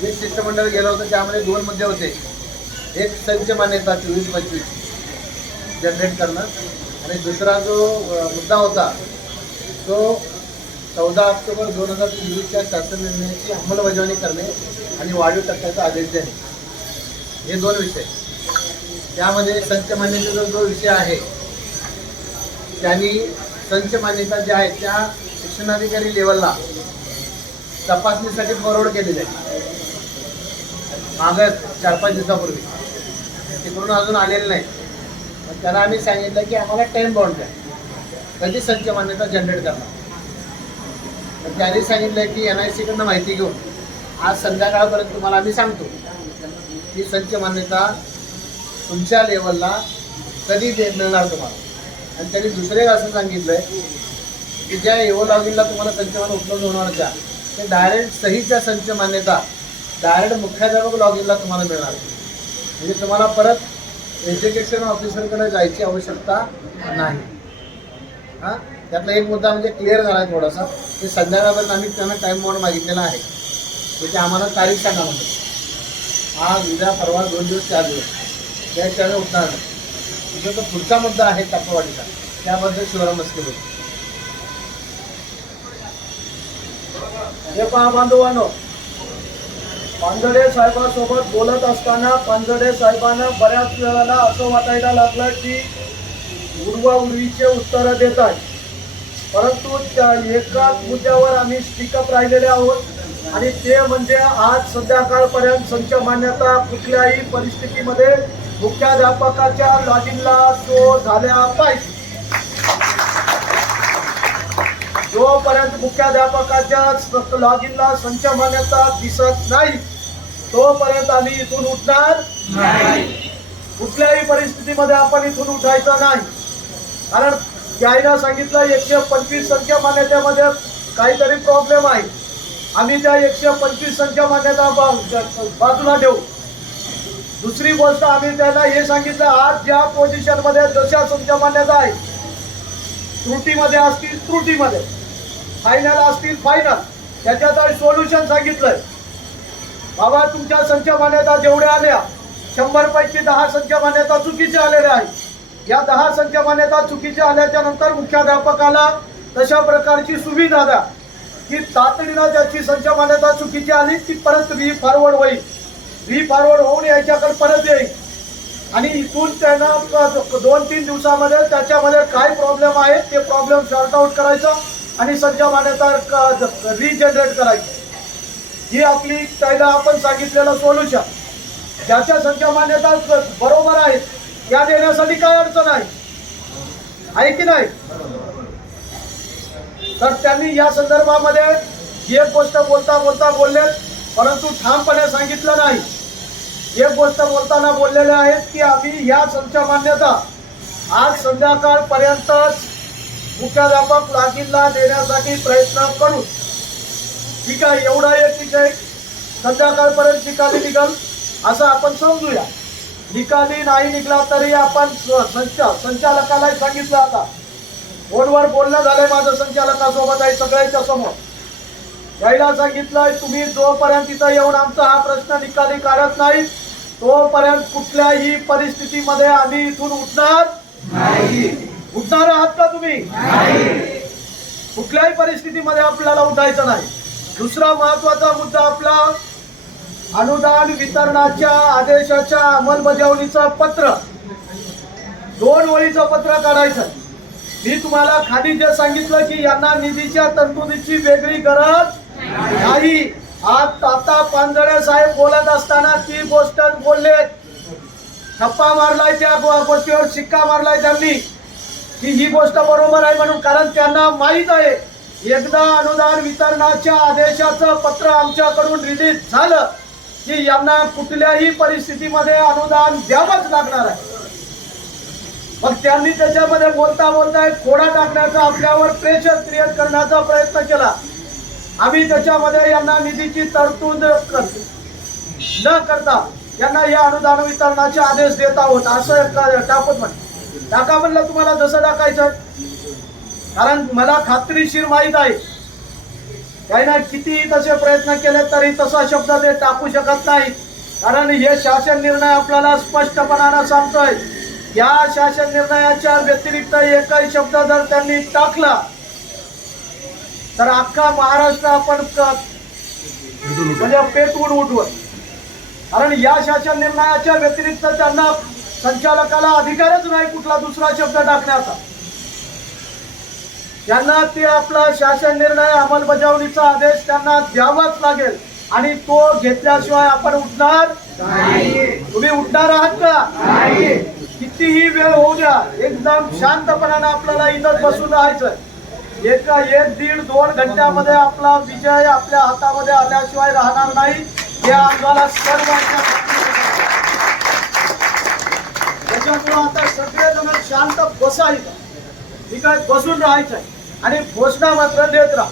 जे शिष्टमंडळ गेलं होतं त्यामध्ये दोन मुद्दे होते. एक संच मान्यता चोवीस पंचवीस. जनरेट करणं आणि दुसरा जो मुद्दा होता तो चौदा ऑक्टोबर दोन हजार चोवीसच्या शासन निर्णयाची अंमलबजावणी करणे आणि वाढीव टक्क्याचा आदेश देणे. हे दोन विषय. त्यामध्ये संच मान्यतेचा जो विषय आहे त्यांनी संच मान्यता ज्या आहेत त्या शिक्षणाधिकारी लेवलला तपासणीसाठी फॉरवर्ड केलेले आहे मागं चार पाच दिवसापूर्वी तिकडून अजून आलेलं नाही पण त्याला आम्ही सांगितलं की आम्हाला टाईम बॉन्ड द्या. कधी संच मान्यता जनरेट करणार? तर त्यांनी सांगितलं की एन आय सीकडनं माहिती घेऊन. आज संध्याकाळपर्यंत तुम्हाला आम्ही सांगतो. की संच मान्यता तुमच्या लेवलला कधी दे मिळणार तुम्हाला? आणि त्यांनी दुसरे एक असं सांगितलं आहे की ज्या एओ लॉगिनला तुम्हाला संच मान्य उपलब्ध होणार त्या ते डायरेक्ट सहीच्या संच मान्यता डायरेक्ट मुख्याध्यापक लॉगिनला तुम्हाला मिळणार. म्हणजे तुम्हाला परत एज्युकेशन ऑफिसरकडे जायची आवश्यकता नाही. हां? त्यातला एक मुद्दा म्हणजे क्लिअर झाला आहे थोडासा. की संध्याकाळपर्यंत आम्ही त्यांना टाईम मोड मागितलेला आहे. म्हणजे आम्हाला तारीख सांगा म्हणतो आज उद्या परवा दोन दिवस चार दिवस. त्याच्याने उठणार नाही. जो तो पुढचा मुद्दा आहे टाकवाडीचा त्याबद्दल शिवराम मस्के बोलतो हे पहा बांधवांनो पांजडे साहेबांसोबत बोलत असताना पांजडे साहेबांना बऱ्याच वेळाला असं वाटायला लागलं की उर्वाउर्वीचे उत्तरं देत आहेत. परंतु त्या एकाच मुद्द्यावर आम्ही स्टिकअप राहिलेले आहोत आणि ते म्हणजे आज संध्याकाळपर्यंत संच मान्यता कुठल्याही परिस्थितीमध्ये मुख्याध्यापकाच्या लॉगिनला शो झाल्या पाहिजे. जोपर्यंत मुख्याध्यापकाच्या लॉगिनला संच मान्यता दिसत नाही तोपर्यंत आम्ही इथून उठणार कुठल्याही परिस्थितीमध्ये आपण इथून उठायचं नाही. कारण यायला सांगितलं एकशे पंचवीस संख्या मान्यतेमध्ये काहीतरी प्रॉब्लेम आहे. आम्ही त्या एकशे पंचवीस संख्या मान्यता बाजूला ठेवू. दुसरी गोष्ट आम्ही त्यांना हे सांगितलं आज ज्या पोझिशनमध्ये जशा संख्या मान्यता आहे त्रुटीमध्ये असतील त्रुटीमध्ये. फायनल असतील फायनल त्याच्यात सोल्युशन सांगितलंय. बाबा तुमच्या संच मान्यता जेवढ्या आल्या शंभर पैकी दहा संच मान्यता चुकीच्या आलेल्या आहेत. या दहा संच मान्यता चुकीच्या आल्याच्यानंतर मुख्याध्यापकाला तशा प्रकारची सुविधा द्या. की तातडीनं ज्याची संच मान्यता चुकीची आली ती परत री फॉरवर्ड होईल. री फॉरवर्ड होऊन याच्याकडे परत येईल. आणि इथून त्यांना दोन तीन दिवसामध्ये त्याच्यामध्ये काय प्रॉब्लेम आहे ते प्रॉब्लेम सॉर्ट आउट करायचं आणि संच मान्यता रिजनरेट करायचं. ही आपली त्याला आपण सांगितलेलं सोल्युशन ज्याच्या संख्या मान्यता बरोबर आहेत त्या देण्यासाठी काय अडचण आहे? आहे की नाही? तर त्यांनी या संदर्भामध्ये एक गोष्ट बोलता बोलता बोलले परंतु ठामपणे सांगितलं नाही. एक गोष्ट बोलताना बोललेले आहेत की आम्ही या संख्या मान्यता आज संध्याकाळपर्यंतच मुख्याध्यापक लागीला देण्यासाठी प्रयत्न करू. ठीक आहे एवढा एक विषय संध्याकाळपर्यंत निकाली निघल असं आपण समजूया. निकाली नाही निघला तरी आपण संच संचालकाला सांगितलं आता. फोनवर बोलणं झालंय माझं संचालकासोबत आहे सगळ्यांच्या समोर. यायला सांगितलंय तुम्ही जोपर्यंत इथं येऊन आमचा हा प्रश्न निकाली काढत नाही तोपर्यंत कुठल्याही परिस्थितीमध्ये आम्ही इथून उठणार उठणार आहात का तुम्ही? कुठल्याही परिस्थितीमध्ये आपल्याला उठायचं नाही. दुसरा महत्त्वाचा मुद्दा आपला अनुदान वितरणाच्या आदेशाच्या अंमलबजावणीचं पत्र. दोन ओळीचं पत्र काढायचं. मी तुम्हाला खाली जे सांगितलं की यांना निधीच्या तरतुदीची वेगळी गरज नाही. आज आता पांजळे साहेब बोलत असताना ती गोष्ट बोलले ठप्पा मारलाय त्या गोष्टीवर शिक्का मारलाय त्यांनी. की ही गोष्ट बरोबर आहे म्हणून कारण त्यांना माहीत आहे. एकदा अनुदान वितरणाच्या आदेशाचं पत्र आमच्याकडून रिलीज झालं की यांना कुठल्याही परिस्थितीमध्ये अनुदान द्यावंच लागणार आहे. मग त्यांनी त्याच्यामध्ये बोलता बोलता एक खोडा टाकण्याचा आपल्यावर प्रेशर क्रिएट करण्याचा प्रयत्न केला. आम्ही त्याच्यामध्ये यांना निधीची तरतूद कर- न करता यांना या अनुदान वितरणाचे आदेश देत आहोत असं एक टाकत म्हण टाका म्हणलं तुम्हाला जसं टाकायचं. कारण मला खात्रीशीर माहीत आहे. काही ना कितीही तसे प्रयत्न केले तरी तसा शब्द ते टाकू शकत नाही. कारण हे शासन निर्णय आपल्याला स्पष्टपणानं सांगतोय. या शासन निर्णयाच्या व्यतिरिक्त एकही शब्द जर त्यांनी टाकला तर अख्खा महाराष्ट्र आपण म्हणजे पेटवून उठवत कारण या शासन निर्णयाच्या व्यतिरिक्त त्यांना संचालकाला अधिकारच नाही कुठला दुसरा शब्द टाकण्याचा. त्यांना ते आपला शासन निर्णय अंमलबजावणीचा आदेश त्यांना द्यावाच लागेल. आणि तो घेतल्याशिवाय आपण उठणार तुम्ही उठणार आहात का? कितीही वेळ होऊ द्या. एकदम शांतपणाने आपल्याला इथं बसून राहायचं एका एक दीड दोन घंट्यामध्ये आपला विजय आपल्या हातामध्ये आल्याशिवाय राहणार नाही. हे आम्हाला सर्वांच्या त्याच्यामुळं आता सगळेजण शांत बसायचं. ठीक आहे बसून राहायचंय. आणि घोषणा मात्र देत राहा